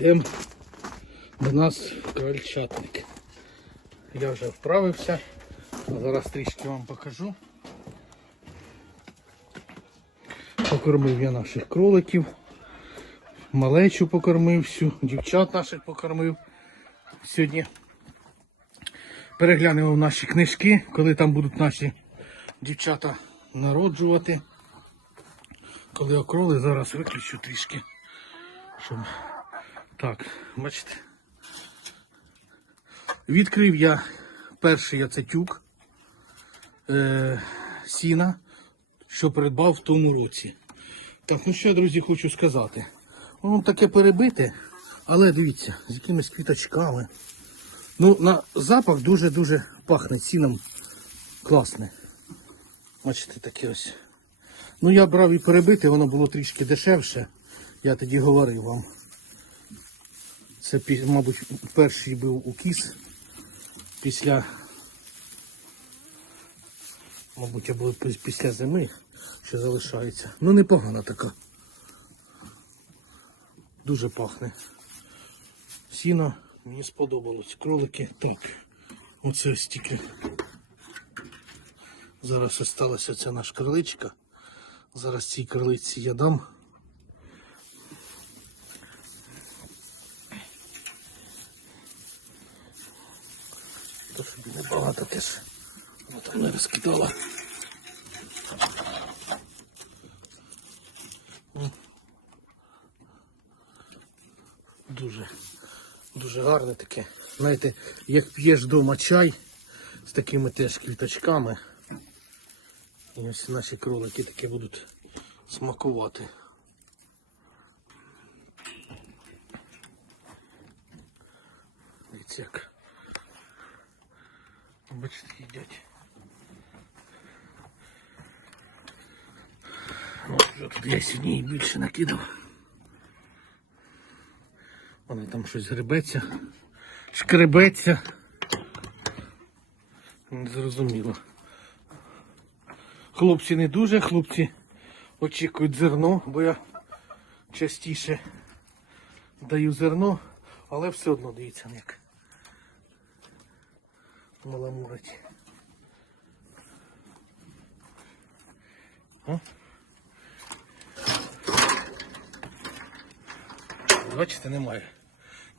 йдемо до нас крольчатник. Я вже вправився, зараз трішки вам покажу. Покормив я наших кроликів, малечу покормив всю, дівчат наших покормив. Сьогодні переглянемо наші книжки, коли там будуть наші дівчата народжувати. Коли окроли, зараз виключу трішки. Щоб... Так, бачите. Відкрив я перший яцетюк е, сіна, що придбав в тому році. Так, ну що, друзі, хочу сказати. Воно таке перебите, але дивіться, з якимись квіточками. Ну, на запах дуже-дуже пахне сіном класне. Бачите, таке ось. Ну, я брав і перебити, воно було трішки дешевше. Я тоді говорив вам. Це, мабуть, перший був укіс після, мабуть, або після зими, що залишається. Ну, непогана така. Дуже пахне. Сіно мені сподобалось. Кролики так. Оце ось тільки. Зараз осталася ця наша криличка. Зараз цій крилиці я дам. Небагато теж. Не розкидала. Дуже, дуже гарне таке. Знаєте, як п'єш вдома чай з такими теж квіточками. І ось наші кролики такі будуть смакувати. Дивіться як. Бачите, їдять. Вже тут я сьогодні і більше накидав. Вона там щось гребеться, шкребеться. Не зрозуміло. Хлопці не дуже, хлопці очікують зерно, бо я частіше даю зерно, але все одно дивіться як маламурить. Бачите, немає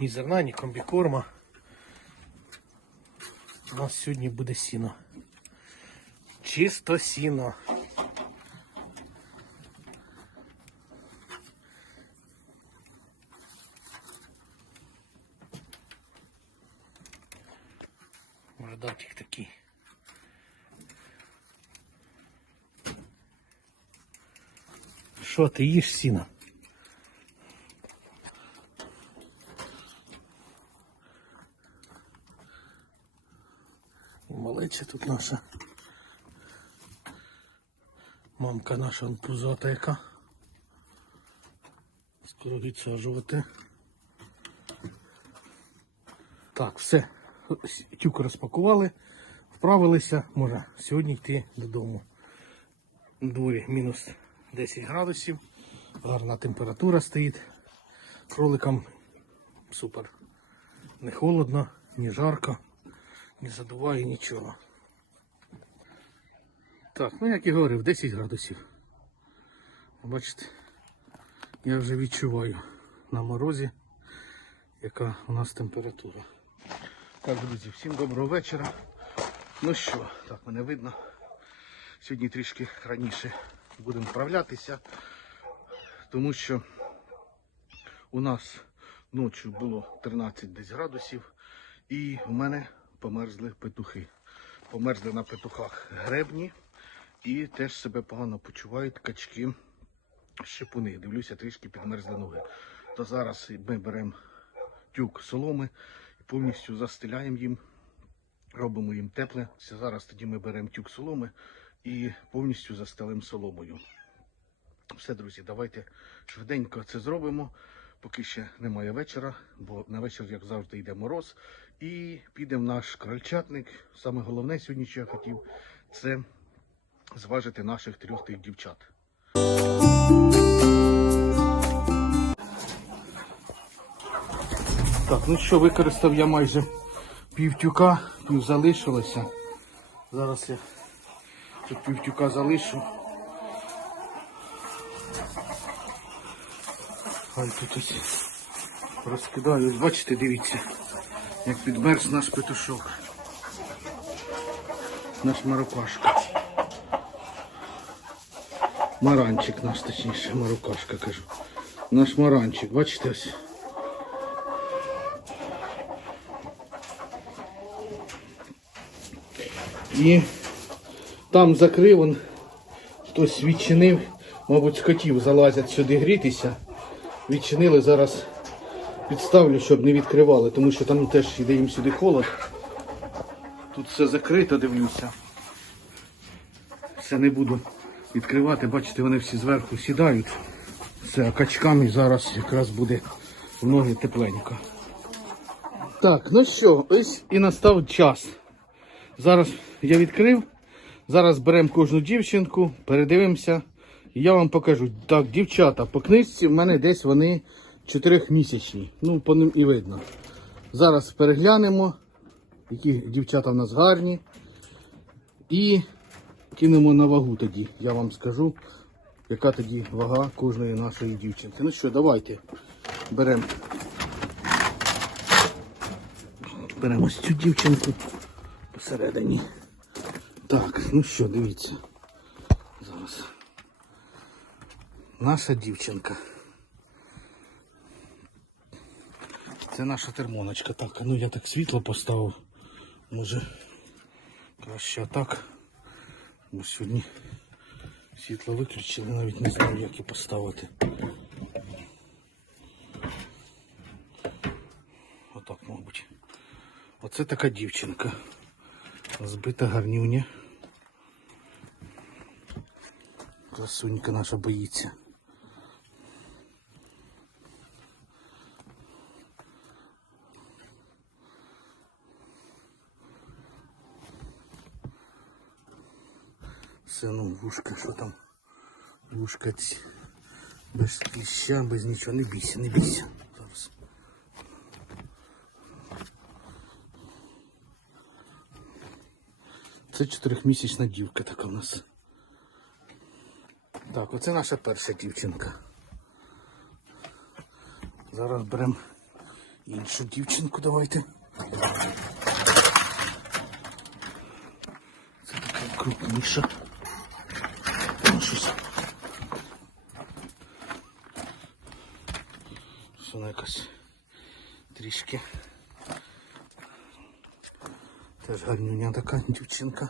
ні зерна, ні комбікорма. У нас сьогодні буде сіно. Чисто сіно. Мордатик такий. Що ти їш сіно? Малеча тут наша. Мамка наша пузата яка. Скоро відсаджувати. Так, все. Тюк розпакували, вправилися, можна сьогодні йти додому. Дворі мінус 10 градусів, гарна температура стоїть. Кроликам супер. Не холодно, ні жарко, не задуває нічого. Так, ну як і говорив, 10 градусів. Бачите, я вже відчуваю на морозі, яка у нас температура. Так, друзі, всім доброго вечора. Ну що, так мене видно. Сьогодні трішки раніше будемо вправлятися, тому що у нас ночі було 13 десь градусів, і в мене померзли петухи. Померзли на петухах гребні і теж себе погано почувають качки шипуни. Дивлюся, трішки підмерзли ноги. То зараз ми беремо тюк соломи і повністю застеляємо їм, робимо їм тепле. Зараз тоді ми беремо тюк соломи і повністю застелимо соломою. Все, друзі, давайте швиденько це зробимо, поки ще немає вечора, бо на вечір, як завжди, йде мороз. І підемо в наш крольчатник. Саме головне сьогодні, що я хотів, це зважити наших трьох тих дівчат. Так, ну що, використав я майже півтюка, пів залишилося. Зараз я тут півтюка залишу. Хай тут ось розкидаю. Ось бачите, дивіться, як підмерз наш петушок. Наш марокашка. Маранчик наш, точніше, марокашка кажу. Наш маранчик, бачите ось. І там закрив он, хтось відчинив, мабуть, з котів залазять сюди грітися. Відчинили зараз підставлю, щоб не відкривали, тому що там теж йде їм сюди холод. Тут все закрито, дивлюся. Все не буду відкривати, бачите, вони всі зверху сідають. Все, а качками зараз якраз буде в ноги тепленько. Так, ну що, ось і настав час. Зараз я відкрив. Зараз беремо кожну дівчинку, передивимося. І я вам покажу. Так, дівчата, по книжці в мене десь вони 4-місячні. Ну, по ним і видно. Зараз переглянемо, які дівчата в нас гарні. І кинемо на вагу тоді. Я вам скажу, яка тоді вага кожної нашої дівчинки. Ну що, давайте беремо. Беремо ось цю дівчинку посередині. Так, ну що, дивіться. Зараз. Наша дівчинка. Це наша термоночка. Так, ну я так світло поставив. Може краще так. Бо сьогодні світло виключили, навіть не знаю, як і поставити. Отак, мабуть. Оце така дівчинка. Збита гарнюня. Красунька наша боїться. Все, ну, вушка, що там? Вушка ці. Без кліща, без нічого. Не бійся, не бійся. Зараз. Це чотирьохмісячна дівка така в нас. Так, оце наша перша дівчинка. Зараз беремо іншу дівчинку, давайте. Це така крупніша. Ну, щось. Вона якась трішки. Теж гарнюня така дівчинка.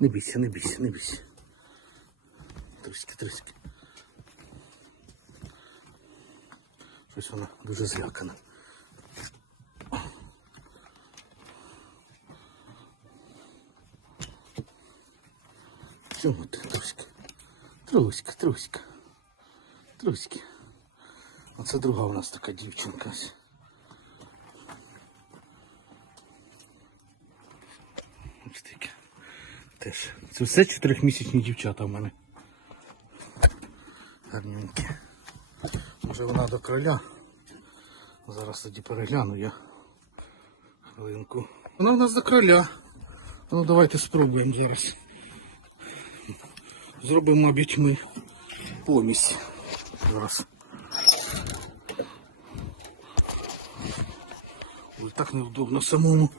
Не бійся, не бійся, не бійся. Трішки, трішки. Щось вона дуже злякана. Чому ти, Труська? Труська, Труська. Труська. Оце друга у нас така дівчинка. Ось таке. Теж. Це все чотирьохмісячні дівчата в мене. Гарненькі. Може вона до кроля. Зараз тоді перегляну я. Хвилинку. Вона в нас до кроля. Ну давайте спробуємо зараз. Зробимо, мабуть, ми помість. Зараз. Ой, так неудобно самому.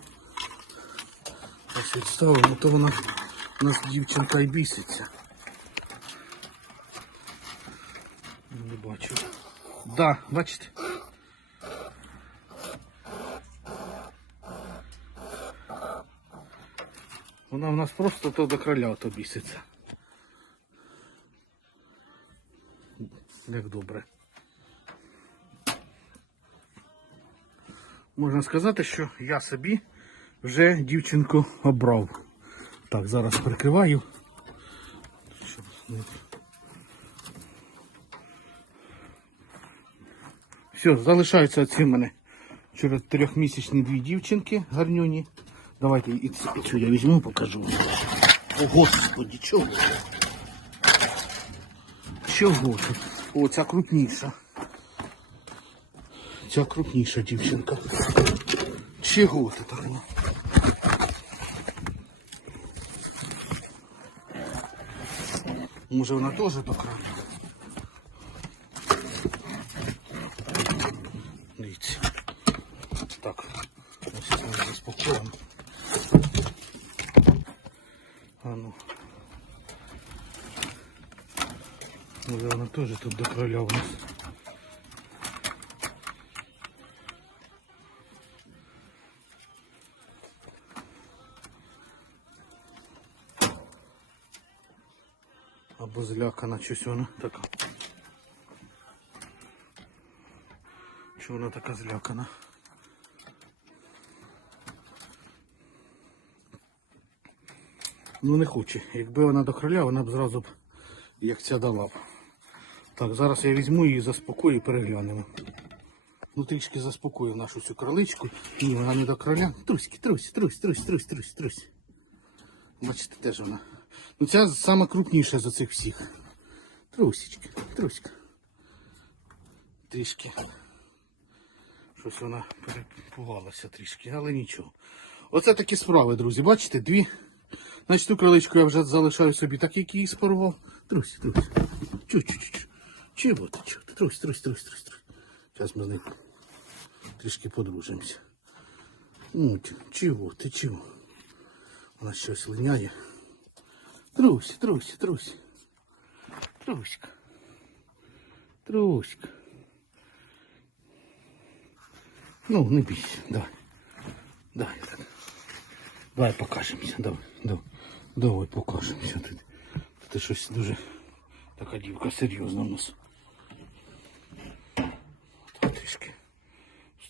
Ось відставимо, то вона у нас дівчинка і біситься. Да, бачите? Вона в нас просто то до кроля то біситься. Як добре. Можна сказати, що я собі вже дівчинку обрав. Так, зараз прикриваю. Щоб не... Все, залишаються ці в мене чотирьохмісячні дві дівчинки гарнюні. Давайте і цю, я візьму, покажу. О, господі, чого? Чого тут? О, ця крупніша. Ця крупніша дівчинка. Чого ти так? Може вона теж до крану? Дивіться. Так, ось ми заспокоїмо. А ну. Може вона теж тут до кроля у нас. Або злякана щось вона така. Чого вона така злякана? Ну не хоче. Якби вона до кроля, вона б зразу б як ця дала б. Так, зараз я візьму її заспокою і переглянемо. Ну трішки заспокою нашу цю кроличку. Ні, вона не до кроля. Труськи, трусь, трусь, трусь, трусь, трусь, трусь. Бачите, теж вона. Ну ця сама крупніша з оцих всіх. Трусечка, труська. Трішки. Щось вона перепугалася трішки, але нічого. Оце такі справи, друзі. Бачите, дві. Значить, ту кроличку я вже залишаю собі, так як її спарував. Трусь, трусь. Чу-чу-чу. Чого ти, чого ти? Трусь, трусь, трусь, трусь, трусь. Зараз ми з ним трішки подружимося. Ну, ти, чого ти, чого? Вона щось линяє. Трусь, трусь, трусь. Труська. Труська. Ну, не бійся, давай. Давай, так. Давай покажемося. Давай, давай. Давай покажемося. Ти, ти щось дуже така дівка серйозна у нас.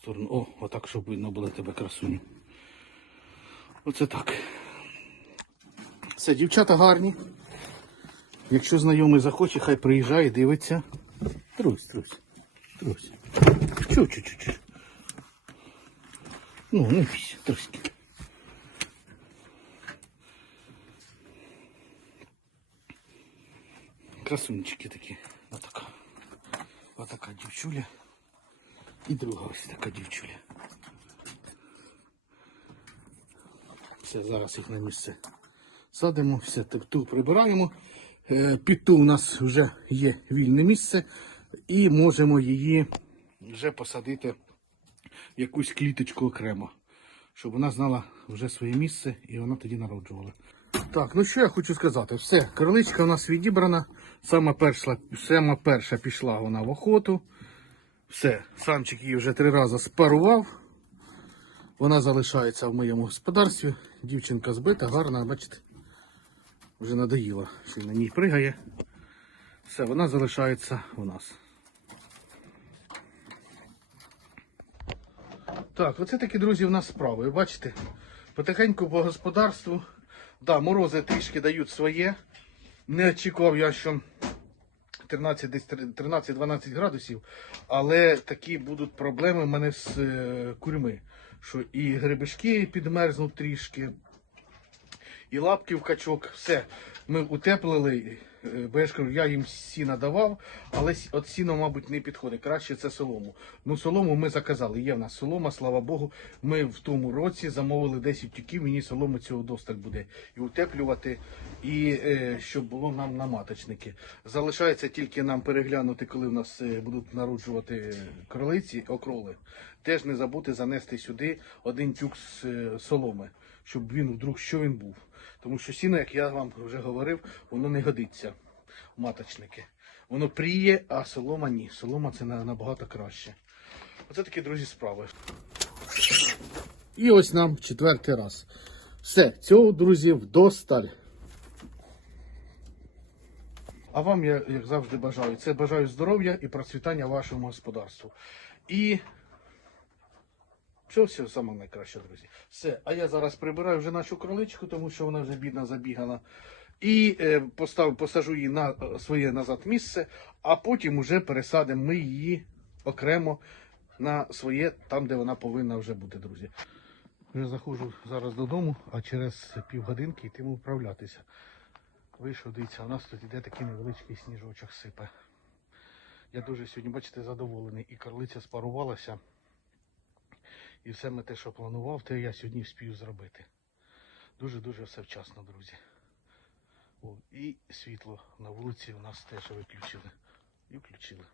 Сторону. О, отак, щоб видно було тебе красуню. Оце так. Все, дівчата гарні. Якщо знайомий захоче, хай приїжджає, дивиться. Трусь, трусь, трусь. Чу, чу, чу, чу. Ну, не бійся, труськи. Красунчики такі. Отака. Отака дівчуля. І друга ось така дівчуля. Все, зараз їх на місце садимо, все ту прибираємо. Е, Під ту у нас вже є вільне місце і можемо її вже посадити в якусь кліточку окремо, щоб вона знала вже своє місце і вона тоді народжувала. Так, ну що я хочу сказати, все, кроличка у нас відібрана. Сама перша, сама перша пішла вона в охоту. Все, самчик її вже три рази спарував. Вона залишається в моєму господарстві. Дівчинка збита, гарна, бачите, вже надоїла, що на ній пригає. Все, вона залишається у нас. Так, оце такі, друзі, у нас справи. Ви бачите, потихеньку по господарству. Да, морози трішки дають своє. Не очікував я, що 13 десь 13-12 градусів, але такі будуть проблеми в мене з курми, курьми. Що і грибишки підмерзнуть трішки, і лапки в качок, все. Ми утеплили, е, бо я ж кажу, я їм сіна давав, але от сіно, мабуть, не підходить. Краще це солому. Ну, солому ми заказали. Є в нас солома, слава Богу. Ми в тому році замовили 10 тюків, мені солому цього досталь буде. І утеплювати, і е, щоб було нам на маточники. Залишається тільки нам переглянути, коли в нас е, будуть народжувати кролиці, окроли. Теж не забути занести сюди один тюк з е, соломи, щоб він вдруг що він був. Тому що сіно, як я вам вже говорив, воно не годиться маточники. Воно пріє, а солома ні. Солома це набагато краще. Оце такі друзі справи. І ось нам четвертий раз. Все, цього, друзі, вдосталь. А вам я, як завжди, бажаю. Це бажаю здоров'я і процвітання вашому господарству. І все, все саме найкраще, друзі. Все. А я зараз прибираю вже нашу кроличку, тому що вона вже бідна забігала. І е, постав, посажу її на е, своє назад місце, а потім уже пересадимо ми її окремо на своє, там, де вона повинна вже бути, друзі. Вже заходжу зараз додому, а через півгодинки йтиму вправлятися. Вийшов, дивіться, у нас тут іде такий невеличкий сніжочок сипе. Я дуже сьогодні, бачите, задоволений. І карлиця спарувалася. І все ми те, що планував, те я сьогодні вспію зробити. Дуже-дуже все вчасно, друзі. О, і світло на вулиці у нас теж виключили. І включили.